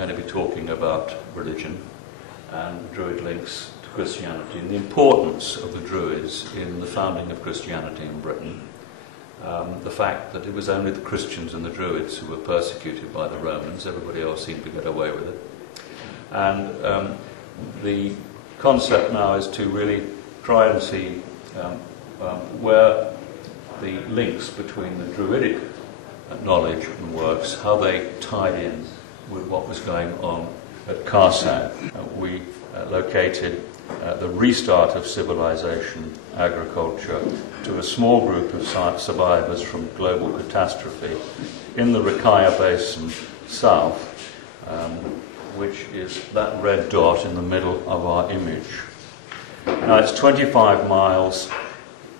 going to be talking about religion and Druid links to Christianity and the importance of the Druids in the founding of Christianity in Britain. The fact that it was only the Christians and the Druids who were persecuted by the Romans, everybody else seemed to get away with it. And the concept now is to really try and see where the links between the Druidic knowledge and works, how they tied in with what was going on at Karsag. We located the restart of civilization, agriculture, to a small group of survivors from global catastrophe in the Rikaya Basin south, which is that red dot in the middle of our image. Now it's 25 miles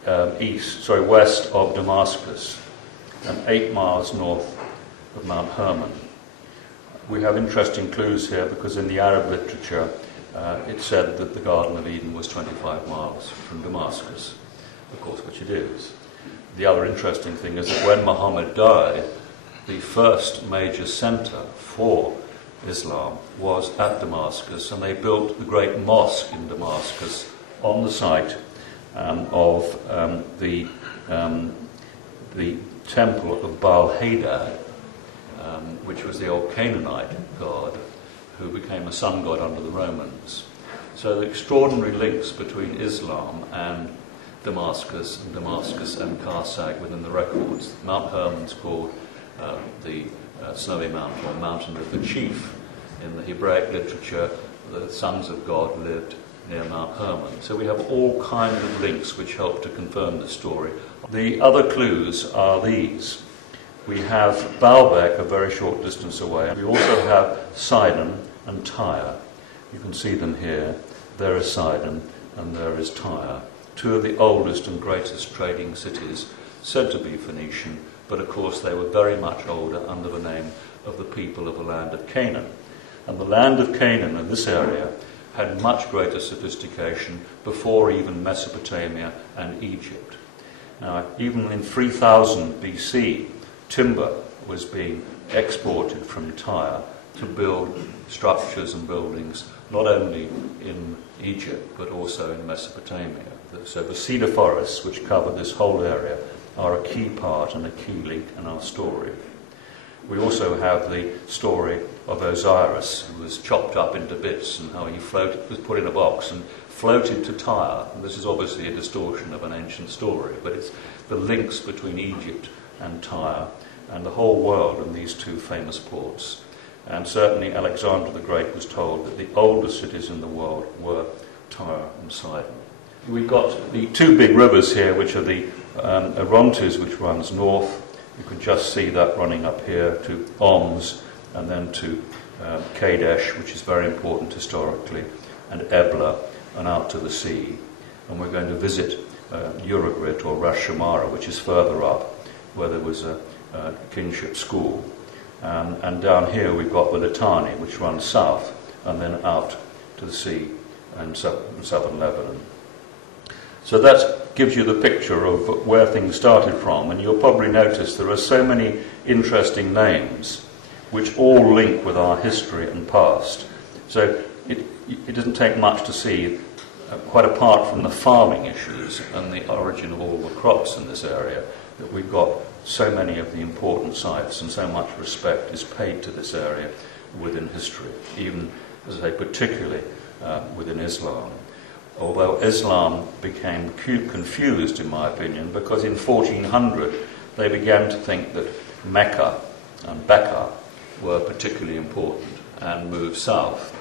west of Damascus and 8 miles north of Mount Hermon. We have interesting clues here because in the Arab literature it said that the Garden of Eden was 25 miles from Damascus, of course, which it is. The other interesting thing is that when Muhammad died, the first major centre for Islam was at Damascus, and they built the great mosque in Damascus on the site of the temple of Baal-Hadad, which was the old Canaanite god who became a sun god under the Romans. So the extraordinary links between Islam and Damascus and Karsag within the records. Mount Hermon's called the Snowy Mountain, or Mountain of the Chief. In the Hebraic literature, the sons of God lived near Mount Hermon. So we have all kinds of links which help to confirm the story. The other clues are these. We have Baalbek, a very short distance away. We also have Sidon and Tyre. You can see them here. There is Sidon and there is Tyre, two of the oldest and greatest trading cities, said to be Phoenician, but of course they were very much older under the name of the people of the land of Canaan. And the land of Canaan in this area had much greater sophistication before even Mesopotamia and Egypt. Now, even in 3000 BC, timber was being exported from Tyre to build structures and buildings not only in Egypt but also in Mesopotamia. So the cedar forests, which cover this whole area, are a key part and a key link in our story. We also have the story of Osiris, who was chopped up into bits and how he was put in a box and floated to Tyre. And this is obviously a distortion of an ancient story, but it's the links between Egypt and Tyre and the whole world in these two famous ports. And certainly Alexander the Great was told that the oldest cities in the world were Tyre and Sidon. We've got the two big rivers here, which are the Orontes, which runs north. You can just see that running up here to Oms and then to Kadesh, which is very important historically, and Ebla, and out to the sea. And we're going to visit Urugrit or Ras Shamara, which is further up, where there was a kingship school. And down here we've got the Litani, which runs south and then out to the sea and southern Lebanon. So that gives you the picture of where things started from, and you'll probably notice there are so many interesting names which all link with our history and past. So it doesn't take much to see, quite apart from the farming issues and the origin of all the crops in this area, that we've got so many of the important sites and so much respect is paid to this area within history, even, as I say, particularly within Islam. Although Islam became confused, in my opinion, because in 1400 they began to think that Mecca and Becca were particularly important and moved south.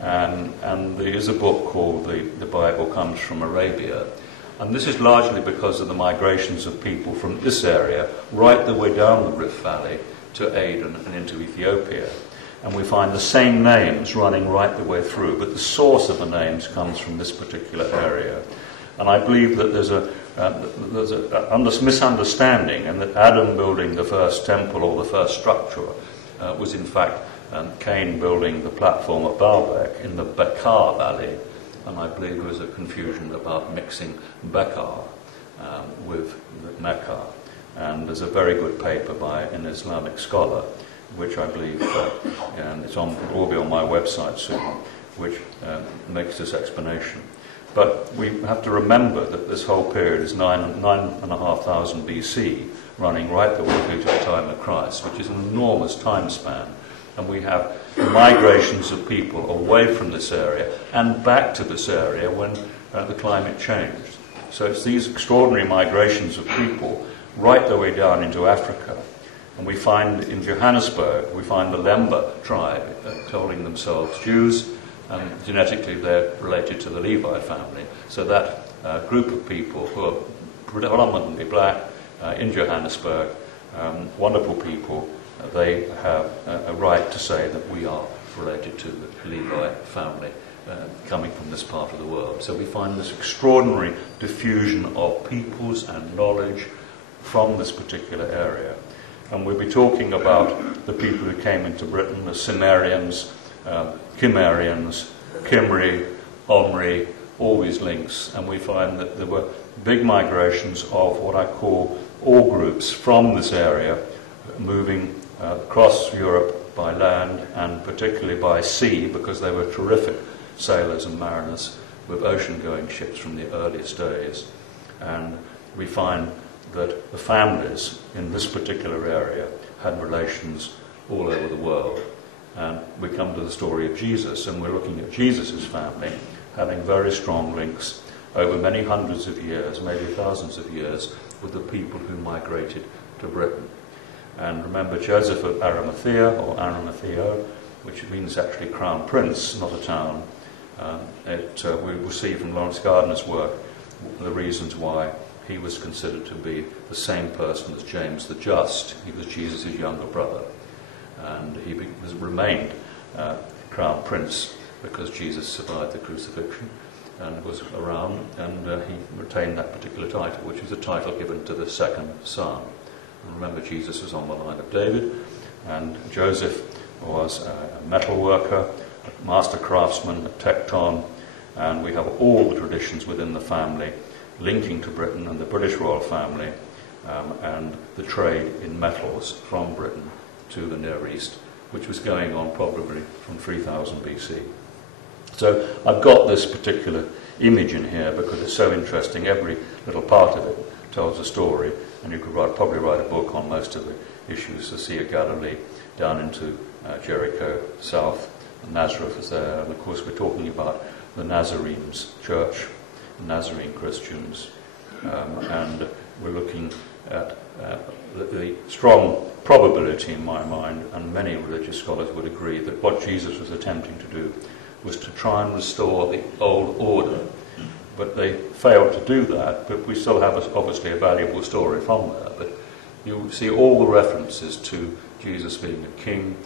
And there is a book called The Bible Comes from Arabia. And this is largely because of the migrations of people from this area right the way down the Rift Valley to Aden and into Ethiopia. And we find the same names running right the way through, but the source of the names comes from this particular area. And I believe that there's a misunderstanding, and that Adam building the first temple or the first structure was in fact Cain building the platform at Baalbek in the Bekaa Valley. And I believe there was a confusion about mixing Bekaa with Mecca. And there's a very good paper by an Islamic scholar which I believe, and it will be on my website soon, which makes this explanation. But we have to remember that this whole period is 9,500 BC, running right the way through to the time of Christ, which is an enormous time span. And we have migrations of people away from this area and back to this area when the climate changed. So it's these extraordinary migrations of people right the way down into Africa. And we find in Johannesburg, we find the Lemba tribe calling themselves Jews, and genetically they're related to the Levi family. So that group of people who are predominantly black in Johannesburg, wonderful people, they have a right to say that we are related to the Levi family coming from this part of the world. So we find this extraordinary diffusion of peoples and knowledge from this particular area. And we'll be talking about the people who came into Britain, the Cimmerians, Kimmerians, Kimri, Omri, all these links. And we find that there were big migrations of what I call all groups from this area, moving across Europe by land and particularly by sea, because they were terrific sailors and mariners with ocean-going ships from the earliest days. And we find that the families in this particular area had relations all over the world. And we come to the story of Jesus, and we're looking at Jesus' family having very strong links over many hundreds of years, maybe thousands of years, with the people who migrated to Britain. And remember, Joseph of Arimathea, or Arimathea, which means actually crown prince, not a town. We will see from Lawrence Gardner's work the reasons why he was considered to be the same person as James the Just. He was Jesus' younger brother. And he remained crown prince because Jesus survived the crucifixion and was around, and he retained that particular title, which was a title given to the second son. And remember, Jesus was on the line of David, and Joseph was a metal worker, a master craftsman, a tecton, and we have all the traditions within the family linking to Britain and the British royal family, and the trade in metals from Britain to the Near East, which was going on probably from 3000 BC. So I've got this particular image in here because it's so interesting. Every little part of it tells a story, and you could probably write a book on most of the issues. The Sea of Galilee, down into Jericho, south, Nazareth is there, and of course we're talking about the Nazarenes Church, Nazarene Christians, and we're looking at the strong probability in my mind, and many religious scholars would agree, that what Jesus was attempting to do was to try and restore the old order. But they failed to do that, but we still have obviously a valuable story from there. But you see all the references to Jesus being a king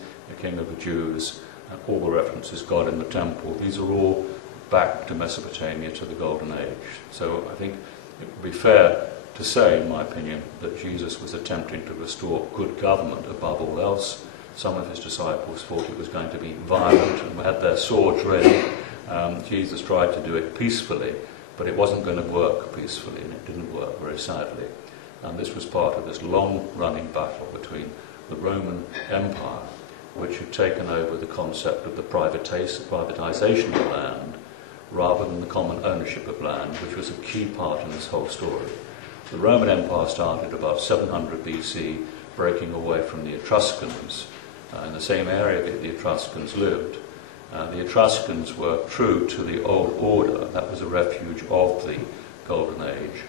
of the Jews, and all the references, God in the temple. These are all back to Mesopotamia, to the Golden Age. So I think it would be fair to say, in my opinion, that Jesus was attempting to restore good government above all else. Some of his disciples thought it was going to be violent and had their swords ready. Jesus tried to do it peacefully, but it wasn't going to work peacefully, and it didn't work, very sadly. And this was part of this long-running battle between the Roman Empire, which had taken over the concept of the privatization of land rather than the common ownership of land, which was a key part in this whole story. The Roman Empire started about 700 BC, breaking away from the Etruscans. In the same area that the Etruscans lived. The Etruscans were true to the old order. That was a refuge of the Golden Age.